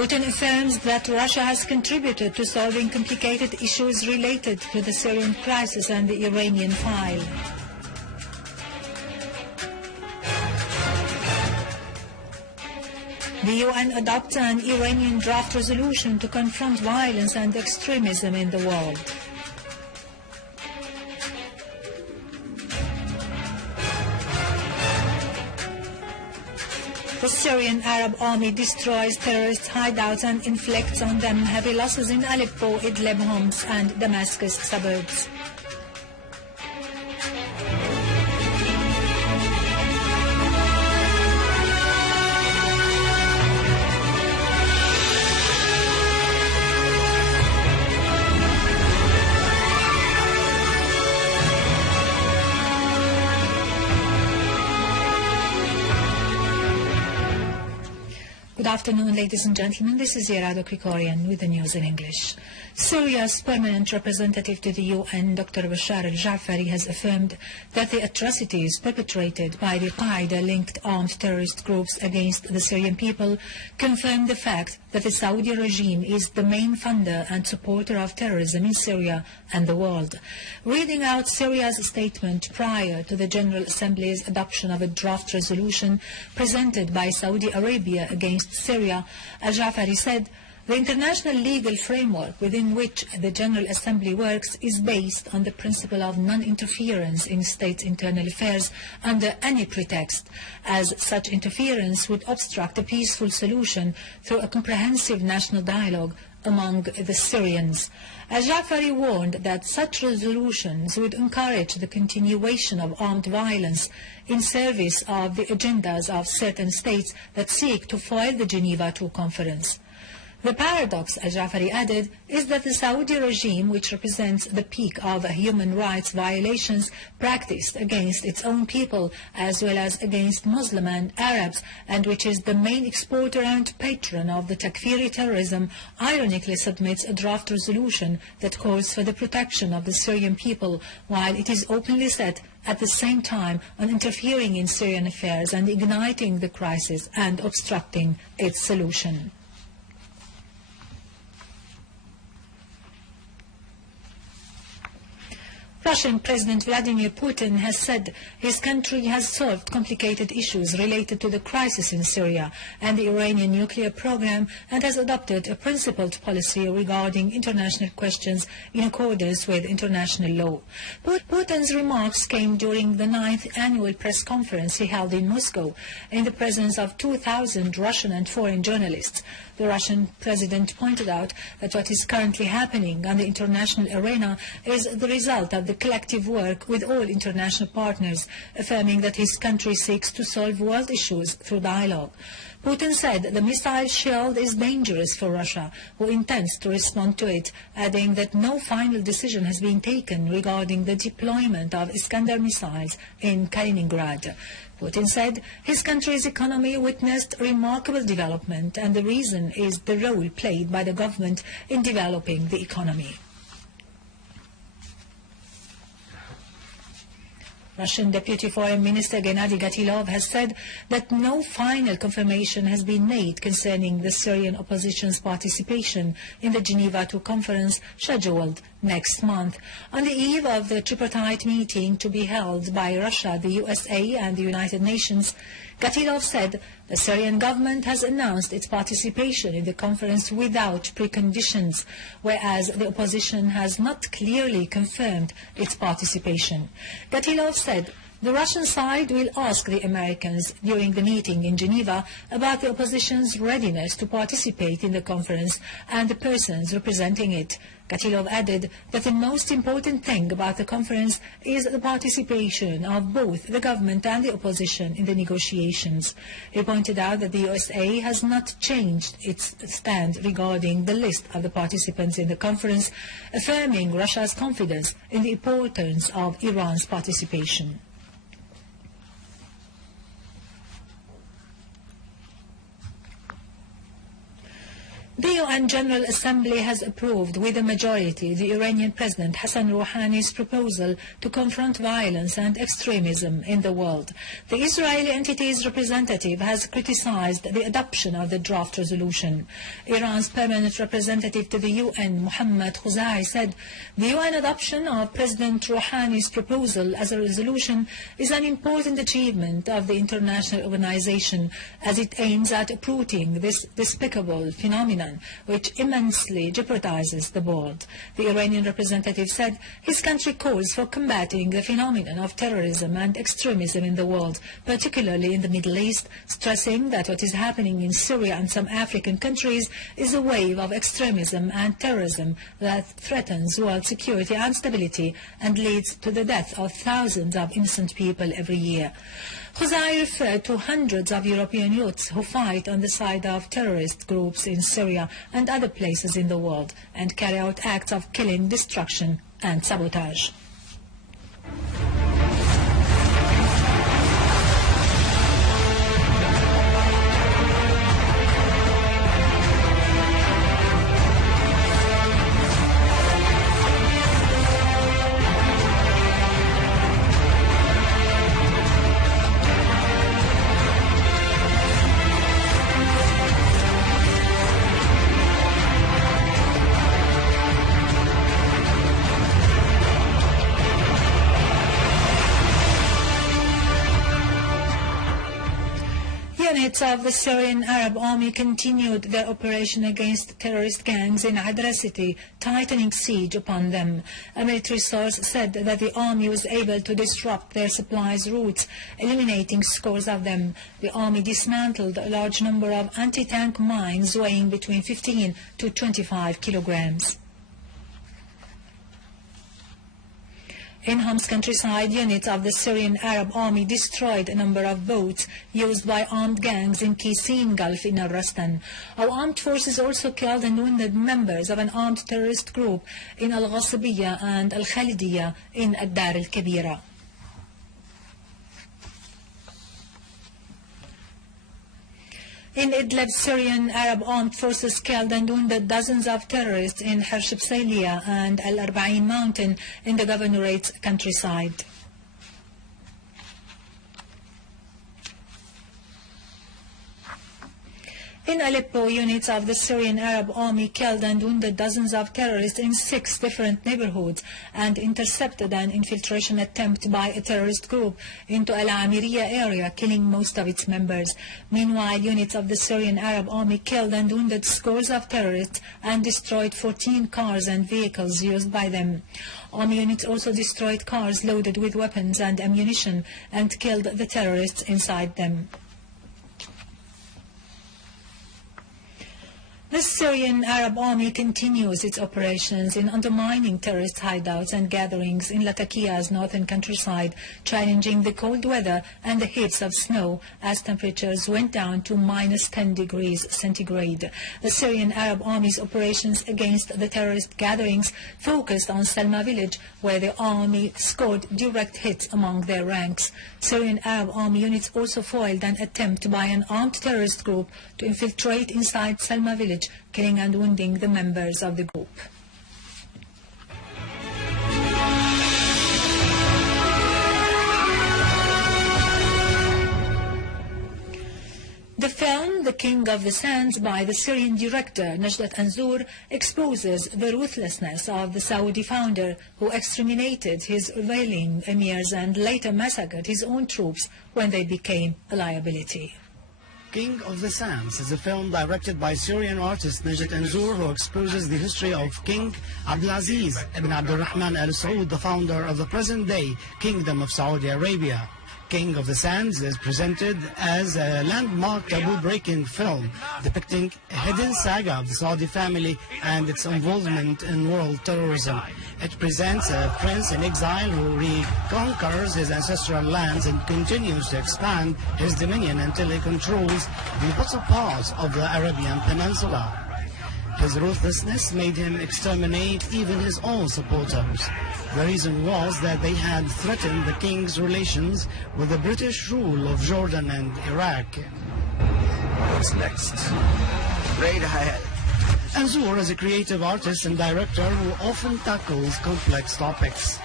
Putin affirms that Russia has contributed to solving complicated issues related to the Syrian crisis and the Iranian file. The UN adopts an Iranian draft resolution to confront violence and extremism in the world. The Syrian Arab army destroys terrorist hideouts and inflicts on them heavy losses in Aleppo, Idlib, Homs and Damascus suburbs. Good afternoon, ladies and gentlemen. This is Irado Krikorian with the news in English. Syria's permanent representative to the UN, Dr. Bashar Al-Jaafari, has affirmed that the atrocities perpetrated by the Qaeda-linked armed terrorist groups against the Syrian people confirm the fact that the Saudi regime is the main funder and supporter of terrorism in Syria and the world. Reading out Syria's statement prior to the General Assembly's adoption of a draft resolution presented by Saudi Arabia against Syria, Al-Jaafari said, "The international legal framework within which the General Assembly works is based on the principle of non-interference in states' internal affairs under any pretext, as such interference would obstruct a peaceful solution through a comprehensive national dialogue among the Syrians." Al-Jaafari warned that such resolutions would encourage the continuation of armed violence in service of the agendas of certain states that seek to foil the Geneva II conference. The paradox, Al-Jaafari added, is that the Saudi regime, which represents the peak of human rights violations practiced against its own people as well as against Muslim and Arabs, and which is the main exporter and patron of the Takfiri terrorism, ironically submits a draft resolution that calls for the protection of the Syrian people, while it is openly set at the same time on interfering in Syrian affairs and igniting the crisis and obstructing its solution. Russian President Vladimir Putin has said his country has solved complicated issues related to the crisis in Syria and the Iranian nuclear program and has adopted a principled policy regarding international questions in accordance with international law. Putin's remarks came during the 9th annual press conference he held in Moscow in the presence of 2,000 Russian and foreign journalists. The Russian president pointed out that what is currently happening on the international arena is the result of the collective work with all international partners, affirming that his country seeks to solve world issues through dialogue. Putin said the missile shield is dangerous for Russia, who intends to respond to it, adding that no final decision has been taken regarding the deployment of Iskander missiles in Kaliningrad. Putin said his country's economy witnessed remarkable development, and the reason is the role played by the government in developing the economy. Russian Deputy Foreign Minister Gennady Gatilov has said that no final confirmation has been made concerning the Syrian opposition's participation in the Geneva II conference scheduled next month. On the eve of the tripartite meeting to be held by Russia, the USA and the United Nations, Gatilov said the Syrian government has announced its participation in the conference without preconditions, whereas the opposition has not clearly confirmed its participation. Gatilov said the Russian side will ask the Americans during the meeting in Geneva about the opposition's readiness to participate in the conference and the persons representing it. Gatilov added that the most important thing about the conference is the participation of both the government and the opposition in the negotiations. He pointed out that the USA has not changed its stand regarding the list of the participants in the conference, affirming Russia's confidence in the importance of Iran's participation. The UN General Assembly has approved with a majority the Iranian President Hassan Rouhani's proposal to confront violence and extremism in the world. The Israeli entity's representative has criticized the adoption of the draft resolution. Iran's permanent representative to the UN, Mohammad Khuzai, said the UN adoption of President Rouhani's proposal as a resolution is an important achievement of the international organization as it aims at uprooting this despicable phenomenon which immensely jeopardizes the world. The Iranian representative said his country calls for combating the phenomenon of terrorism and extremism in the world, particularly in the Middle East, stressing that what is happening in Syria and some African countries is a wave of extremism and terrorism that threatens world security and stability and leads to the death of thousands of innocent people every year. Khuzai referred to hundreds of European youths who fight on the side of terrorist groups in Syria and other places in the world and carry out acts of killing, destruction and sabotage. Units of the Syrian Arab Army continued their operation against terrorist gangs in Adra city, tightening siege upon them. A military source said that the army was able to disrupt their supplies routes, eliminating scores of them. The army dismantled a large number of anti-tank mines weighing between 15 to 25 kilograms. In Homs countryside, units of the Syrian Arab Army destroyed a number of boats used by armed gangs in Qisin Gulf in Al-Rastan. Our armed forces also killed and wounded members of an armed terrorist group in Al-Ghasibiyya and Al-Khalidiyya in Ad-Dar al-Kabira. In Idlib, Syrian Arab armed forces killed and wounded dozens of terrorists in Harshib Sayliya and Al-Arba'in mountain in the governorate's countryside. In Aleppo, units of the Syrian Arab Army killed and wounded dozens of terrorists in 6 different neighborhoods and intercepted an infiltration attempt by a terrorist group into Al-Amiriya area, killing most of its members. Meanwhile, units of the Syrian Arab Army killed and wounded scores of terrorists and destroyed 14 cars and vehicles used by them. Army units also destroyed cars loaded with weapons and ammunition and killed the terrorists inside them. The Syrian Arab Army continues its operations in undermining terrorist hideouts and gatherings in Latakia's northern countryside, challenging the cold weather and the heaps of snow as temperatures went down to -10 degrees centigrade. The Syrian Arab Army's operations against the terrorist gatherings focused on Salma village, where the army scored direct hits among their ranks. Syrian Arab Army units also foiled an attempt by an armed terrorist group to infiltrate inside Salma village, killing and wounding the members of the group. The film The King of the Sands by the Syrian director Najdat Anzour exposes the ruthlessness of the Saudi founder who exterminated his ruling emirs and later massacred his own troops when they became a liability. King of the Sands is a film directed by Syrian artist Najdat Anzour, who exposes the history of King Abdulaziz ibn Abdurrahman Al Saud, the founder of the present-day Kingdom of Saudi Arabia. King of the Sands is presented as a landmark taboo-breaking film depicting a hidden saga of the Saudi family and its involvement in world terrorism. It presents a prince in exile who reconquers his ancestral lands and continues to expand his dominion until he controls the bottom parts of the Arabian Peninsula. His ruthlessness made him exterminate even his own supporters. The reason was that they had threatened the king's relations with the British rule of Jordan and Iraq. What's next? Great ahead. Anzour is a creative artist and director who often tackles complex topics.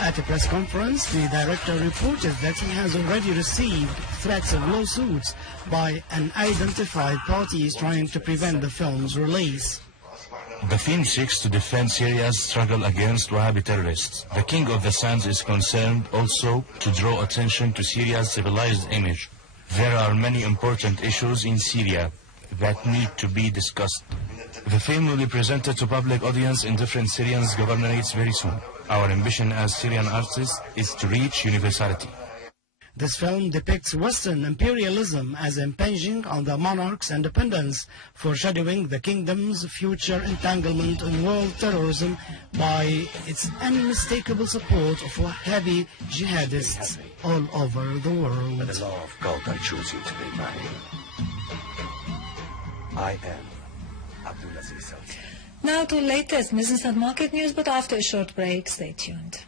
At a press conference, the director reported that he has already received threats of lawsuits by unidentified parties trying to prevent the film's release. The film seeks to defend Syria's struggle against Wahhabi terrorists. The King of the Sands is concerned also to draw attention to Syria's civilized image. There are many important issues in Syria that need to be discussed. The film will be presented to public audience in different Syrian governorates very soon. Our ambition as Syrian artists is to reach universality. This film depicts Western imperialism as impinging on the monarch's independence, foreshadowing the kingdom's future entanglement in world terrorism by its unmistakable support of heavy jihadists all over the world. By the law of God, I choose you to be mine. I am Abdulaziz. Now to latest business and market news, but after a short break, stay tuned.